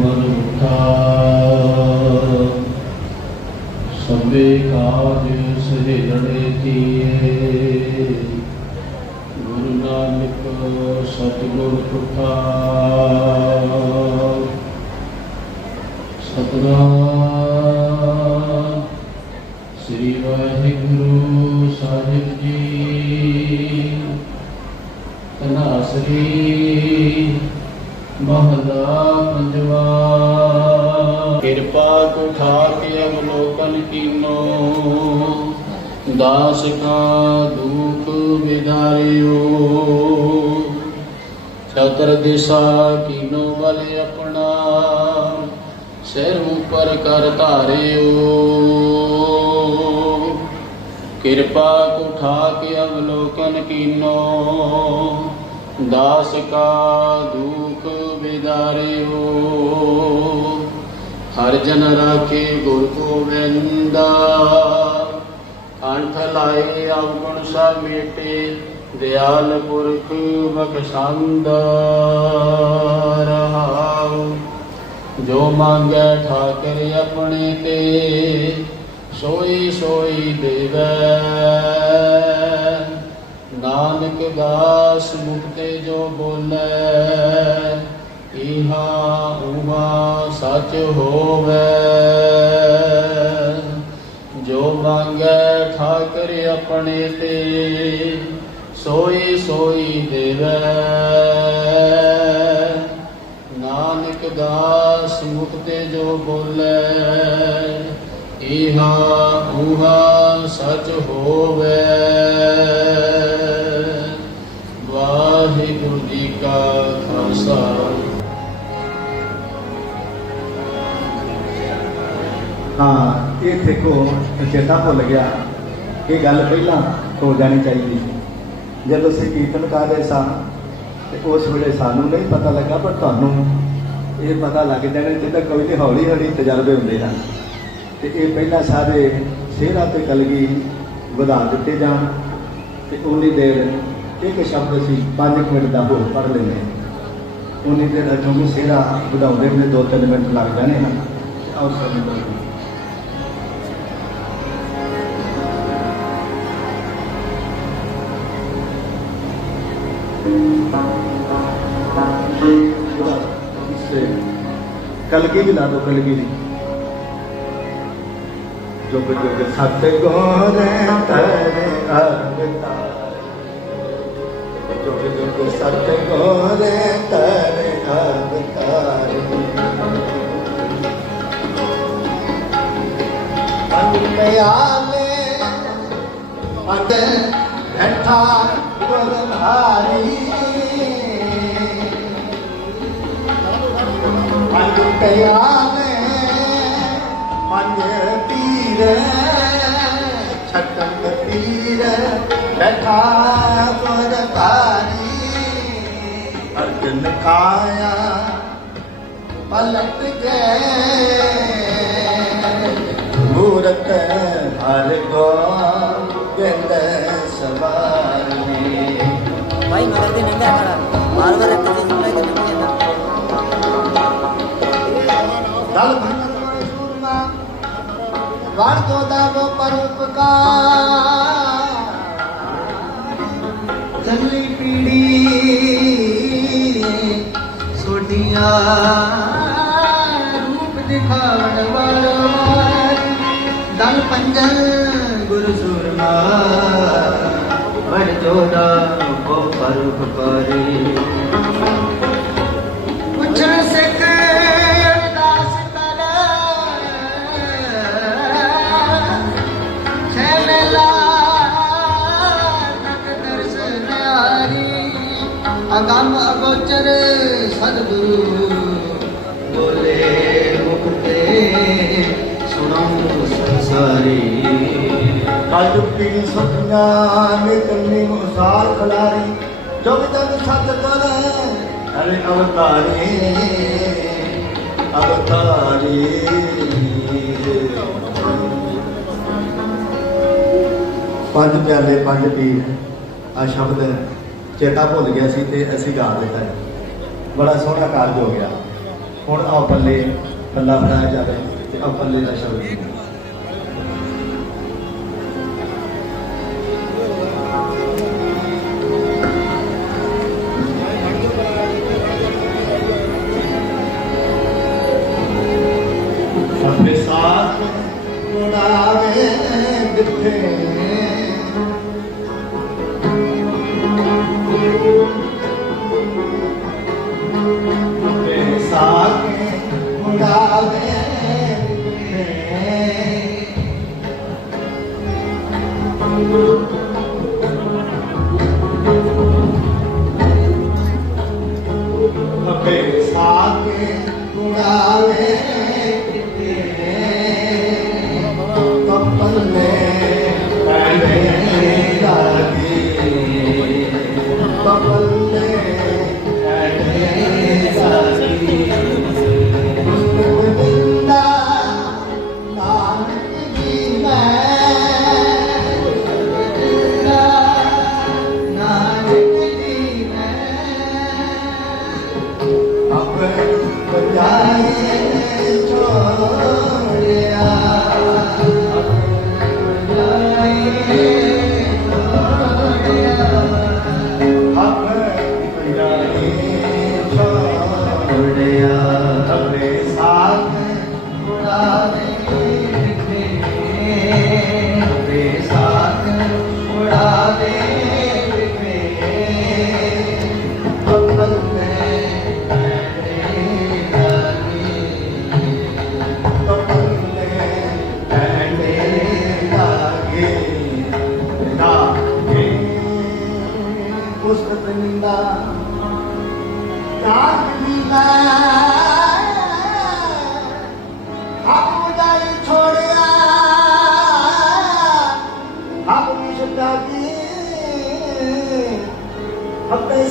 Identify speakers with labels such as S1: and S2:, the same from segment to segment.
S1: ਮਨ ਸਭੇ ਕਾਜ ਸਹਿਜਣੇ ਕੀਏ। ਗੁਰੂ ਨਾਨਕ ਸਤਿਗੁਰ ਪੁਰਖਾ ਸਤਨਾਮ। ਸ੍ਰੀ ਵਾਹਿਗੁਰੂ ਸਾਹਿਬ ਜੀ। ਤਨਾਸਰੀ ਕੀਨੋ ਦਾਸ ਕਾ ਦੁਖ ਵਿਦਾਰਿਓ ਛਤਰ ਦਿਸ਼ਾ ਕੀਨੋ ਬਲ ਆਪਣਾ। ਸਿਰ ਉਪਰ ਕਰ ਧਾਰਿਓ। ਕਿਰਪਾ ਕੋ ਠਾਕੇ ਅਵਲੋਕਨ ਕੀਨੋ। ਦਾਸ ਕਾ ਦੁਖ ਵਿਦਾਰਿਓ ਹਰ ਜਨ ਰਾਖੇ ਗੁਰ ਗੋਵਿੰਦਾ। ਅੰਠ ਲਾਏ ਅਵਗੁਣ ਸਭ ਮੇਟੇ, ਦਿਆਲ ਪੁਰਖ ਬਖਸ਼ੰਦ ਰਹਾਉ, ਜੋ ਮੰਗੈ ਠਾਕਰ ਆਪਣੇ ਤੇ, ਸੋਈ ਸੋਈ ਦੇਵੈ। ਨਾਨਕ ਦਾਸ ਮੁਕਤੇ ਜੋ ਬੋਲੇ ਇਹਾ ਉਮਾ ਸਚ ਹੋਵੇ। ਜੋ ਮੰਗੈ ਠਾਕਰ ਆਪਣੇ ਤੇ, ਸੋਈ ਸੋਈ ਦੇਵੈ। ਨਾਨਕ ਦਾਸ ਮੁਖ ਤੇ ਜੋ ਬੋਲੇ ਇਹਾ ਉਹਾ ਸਚ ਹੋਵੇ। ਵਾਹਿਗੁਰੂ ਜੀ ਕਾ ਖਾਲਸਾ।
S2: ਹਾਂ, ਇਹ ਦੇਖੋ, ਚੇਤਾ ਭੁੱਲ ਗਿਆ। ਇਹ ਗੱਲ ਪਹਿਲਾਂ ਹੋ ਜਾਣੀ ਚਾਹੀਦੀ। ਸੀ ਜਦੋਂ ਅਸੀਂ ਕੀਰਤਨ ਕਰ ਰਹੇ ਸਾਂ, ਤੇ ਉਸ ਵੇਲੇ ਸਾਨੂੰ ਨਹੀਂ ਪਤਾ ਲੱਗਾ, ਪਰ ਤੁਹਾਨੂੰ ਇਹ ਪਤਾ ਲੱਗ ਜਾਣਾ ਜਿੱਦਾਂ ਕੋਈ ਤੇ ਹੌਲੀ ਹੌਲੀ ਤਜਰਬੇ ਹੁੰਦੇ ਹਨ ਤੇ ਇਹ ਪਹਿਲਾਂ ਸਾਰੇ ਸਿਹਰਾ ਤੇ ਕਲਗੀ ਵਧਾ ਦਿੱਤੇ ਜਾਣ, ਤੇ ਉਨੀ ਦੇਰ ਇੱਕ ਸ਼ਬਦ ਅਸੀਂ 5 ਮਿੰਟ ਦਾ ਹੋਰ ਪੜ੍ਹ ਲੈਂਦੇ ਹਾਂ। ਉਨੀ ਦੇਰ ਵੀ ਸਿਹਰਾ ਵਧਾਉਂਦੇ ਨੇ 2-3 ਮਿੰਟ ਲੱਗ ਜਾਣੇ ਹਨ। ਆਓ ਸਾਨੂੰ ਬੋਲੋ ਕਲਗੀ ਵੀ ਲਾ ਦੋ ਕਲਗੀ ਦੀ ਜੁਗ ਜੁਗ ਸਤ ਗੋਰੇ ਤਰੇ ਅਵਤਾਰ ਜੁਗ ਜੁਗ ਸਤ ਗੋਰੇ ਤਰੇ ਅਵਤਾਰ ਅੰਮਿਆਲੇ ਅਤ ਬੈਠਾ ਗੁਰਧਾਰੀ ਪੰਜ ਬੈਠਾ ਗੁਰਧਾਰੀ ਅਰਜਨ ਕਾਇਆ ਪਲਟ ਗਏ ਮੂਰਤ ਹਰ ਗੋਬਿੰਦ ਸਵਾਰੀ।
S3: ਭਾਈ ਮਗਰ ਦੇ ਨੰਗਾ ਖੜਾ ਬਾਰ
S2: ਦਲ ਭੰਗਤ ਮੋਰੇ ਸੂਰਮਾ ਵਣ ਕੋ ਦਾਵੋ ਪਰਉਪਕਾਰ ਚੱਲੀ ਪੀੜੀ ਸੋਢੀਆਂ ਰੂਪ ਦਿਖਾਵਣ ਵਾਲਾ। ਦਲ ਪੰਜਲ ਗੁਰੂ ਸੂਰਮਾ। ਵਣ ਜੋਦਾ ਕੋ ਪਰਉਪਕਾਰੀ ਪੁੱਛਣ ਸਤਿਗੁਰੂ ਬੋਲੇ ਪੀੜੀ ਸੁਖੀਆਂ ਨੇ ਕੰਨੀ ਮੁਸਾਰ ਖਲਾਰੀ ਜਗ ਜਗ ਸਤ ਕਰ, ਹਰੇ ਅਵਤਾਰੀ ਅਵਤਾਰੀ। ਪੰਜ ਪਿਆਲੇ ਪੰਜ ਪੀਰ ਆ ਸ਼ਬਦ ਚੇਤਾ ਭੁੱਲ ਗਿਆ ਸੀ ਤੇ ਅਸੀਂ ਗਾ ਦਿੱਤਾ ਹੈ। ਬੜਾ ਸੋਹਣਾ ਕਾਰਜ ਹੋ ਗਿਆ। ਹੁਣ ਆਓ ਪੱਲੇ ਪੱਲਾ ਬਣਾਇਆ ਜਾਵੇ ਤੇ ਆਓ ਪੱਲੇ ਦਾ ਸ਼ਬਦ ਆਪਣੇ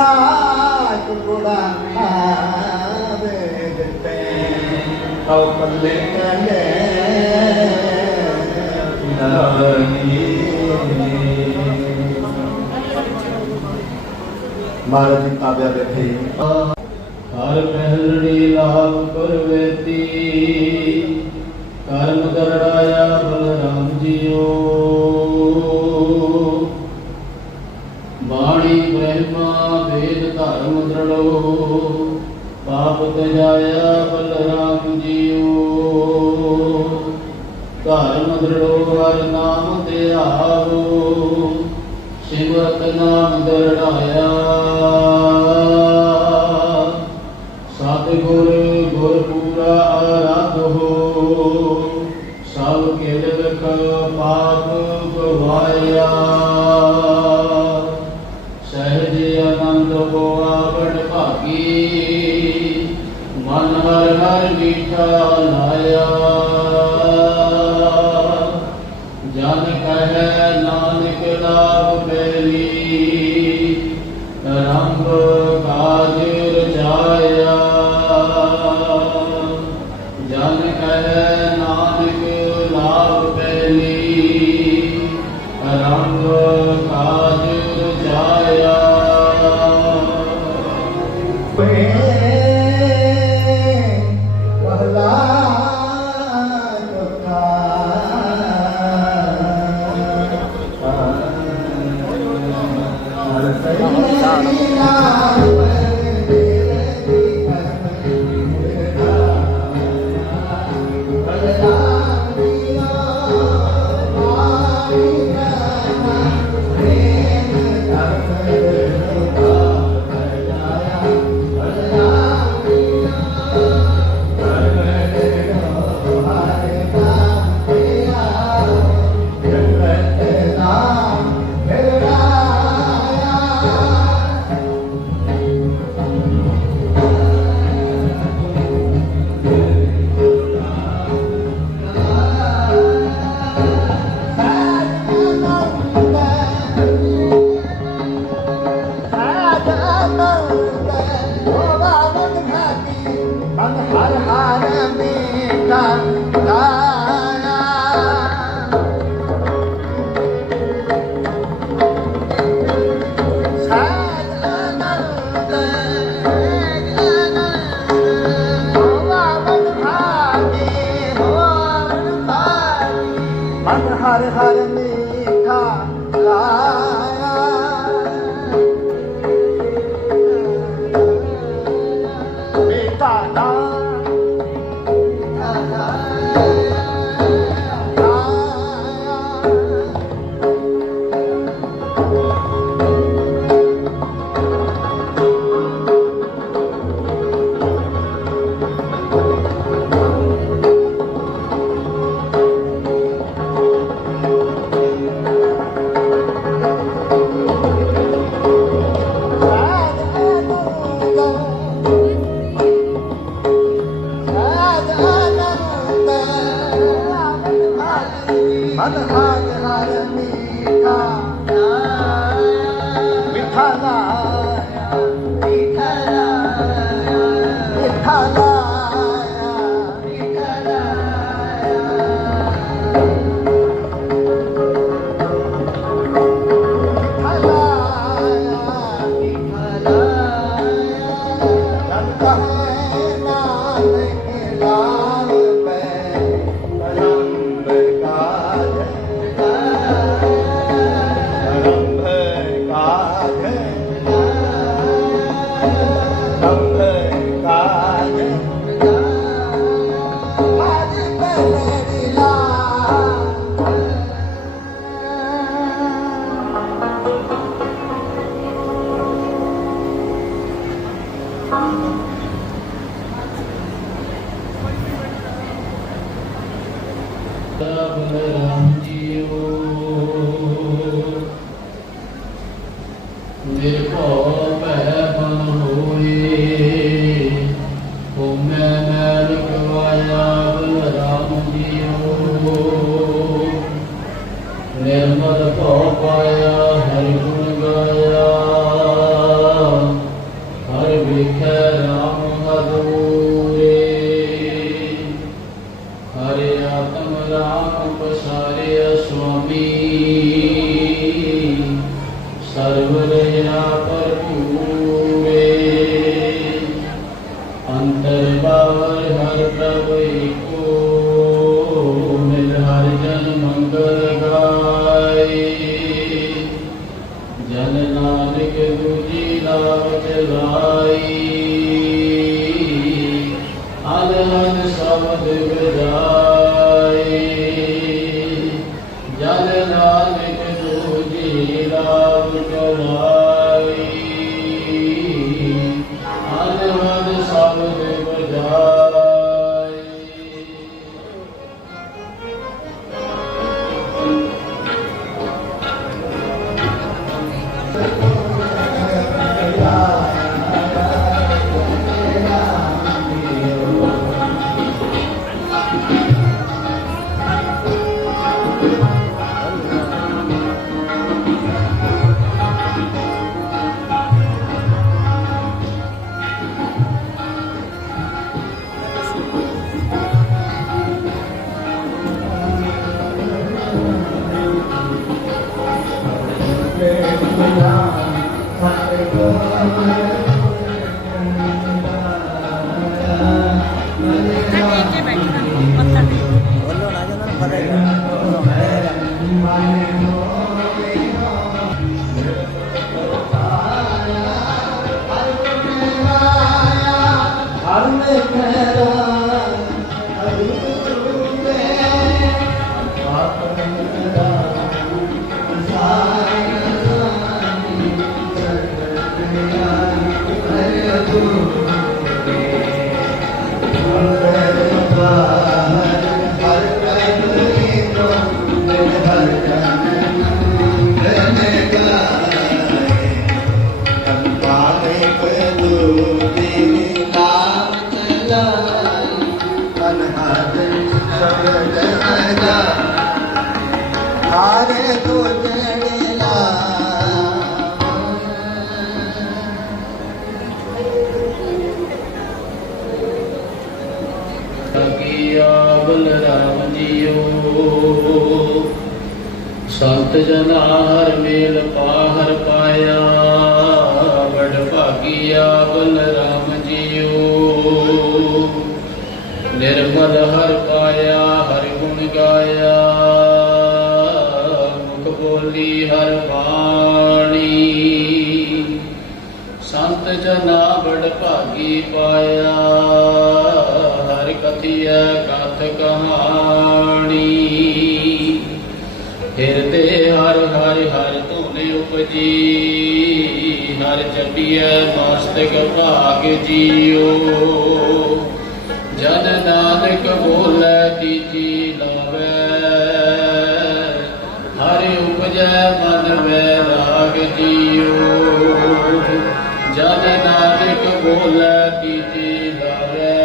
S2: ਹੱਤੇ ਸਾਥ ਗੁੜਾ ਆਵੇ ਦਿੱਤੇ ਆਉ ਪੱਲੇ ਕਲੇ ਮਹਾਰਾਜ ਜੀ ਆਬਿਆ ਬੈਠੇ
S1: ਹਰ ਪਹਿਲੜੀ ਲਾਭ ਕਰਵੇਤੀ ਕਰਮ ਦਰੜਾਇਆ ਬਲਰਾਮ ਜੀਓ ਧਰਮ ਦ੍ਰੜੋ ਪਾਪ ਤਜਾਇਆ ਬਲਰਾਮ ਜੀਓ ਧਰਮ ਦ੍ਰੜੋ ਹਰ ਨਾਮ ਧਿਆਵੋ ਸਿਮਰਤ ਨਾਮ ਦਰੜਾਇਆ। Amen. ਨਿਰਮਲ ਭਉ ਪਾਇਆ ਹਰਿ ਗੁਣ ਹਾਰੇ ਹਰ ਹਰ ਪਾਇਆ, ਹਰ ਗੁਣ ਗਾਇਆ। ਮੁਖ ਬੋਲੀ ਹਰ ਬਾਣੀ। ਸੰਤ ਜਨਾ ਬੜ ਭਾਗੀ ਪਾਇਆ, ਹਰ ਕਥਿਆ ਕਥ ਕਹਾਣੀ। ਹਿਰਦੇ ਹਰ ਹਰ ਹਰ ਧੁਨੇ ਉਪਜੀ, ਹਰ ਜਪੀਐ ਮਸਤਕ ਭਾਗ ਜੀਓ। ਨਾਨਕ ਬੋਲੇ ਤੀਜੀ ਲਾਵੇ। ਹਰਿ ਉਪਜੈ ਮਨ ਵੈਰਾਗ ਜੀਓ ਜਨ ਨਾਨਕ ਬੋਲੇ ਤੀਜੀ ਲਾਵੇ।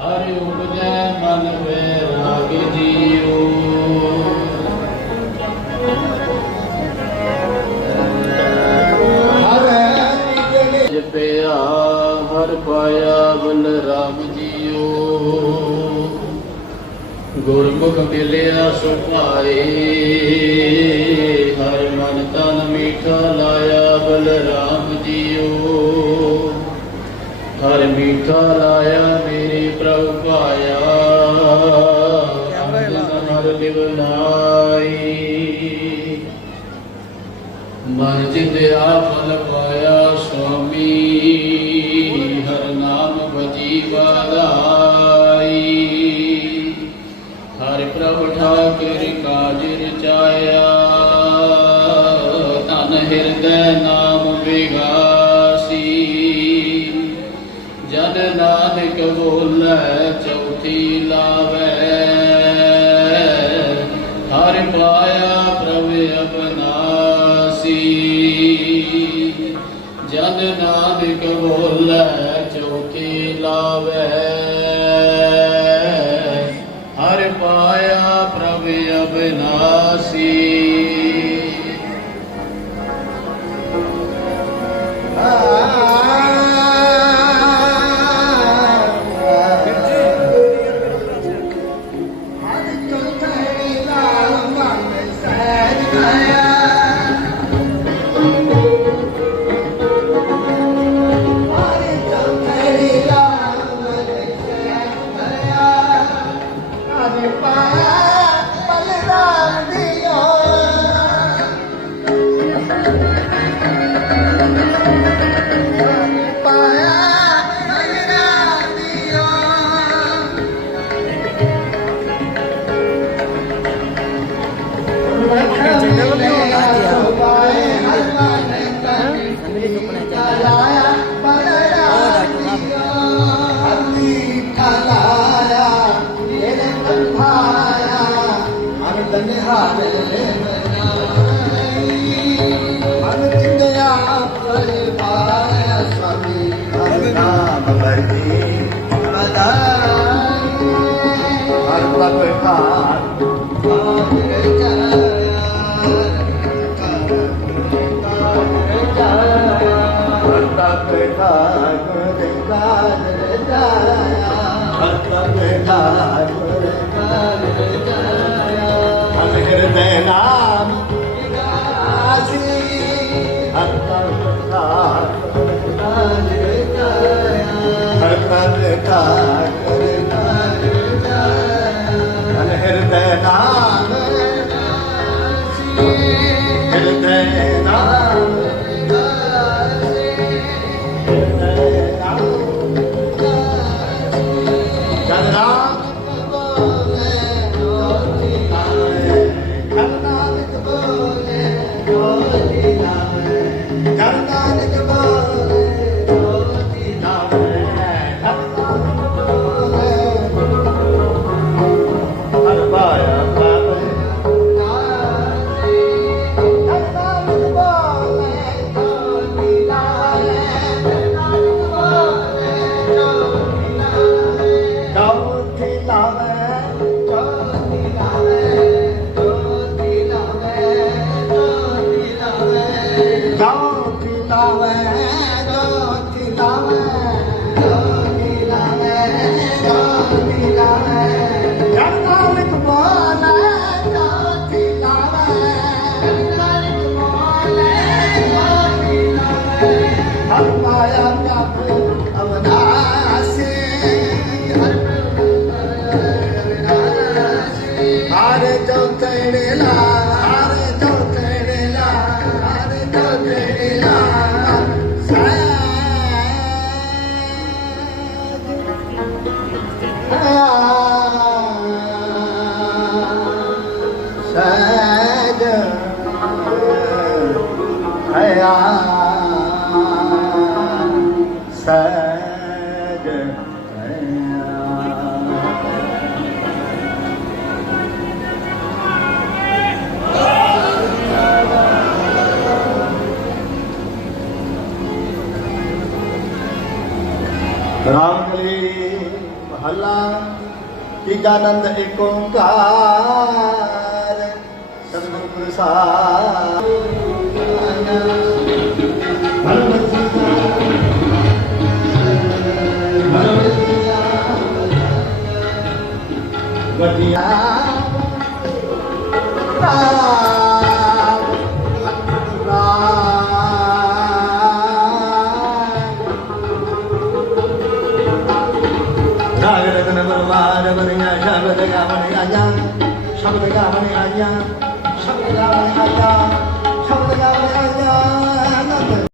S1: ਹਰਿ ਉਪਜੈ ਮਨ ਵੈ ਗੁਰਮੁਖ ਮਿਲਿਆ ਸੁਭਾਏ ਹਰ ਮਨ ਤਨ ਮੀਠਾ ਲਾਇਆ ਬਲਰਾਮ ਜੀਓ। ਹਰ ਮੀਠਾ ਲਾਇਆ ਮੇਰੇ ਪ੍ਰਭੂ ਪਾਇਆ ਅੰਮ੍ਰਿਤ ਹਰ ਲਿਵਨਾਈ ਮਨ ਜਿਤ ਆਫਲ ਪਾਇਆ ਸੁਆਮੀ। ਹਰ ਨਾਮ ਭਜੀ ਵਾਲਾ। ਨਾਨਕ
S2: ਹਿਰਦੈ रामकली महला टीकानंद एकोंकार सदगुरु प्रसाद बढ़िया من حيا شكرا من حيا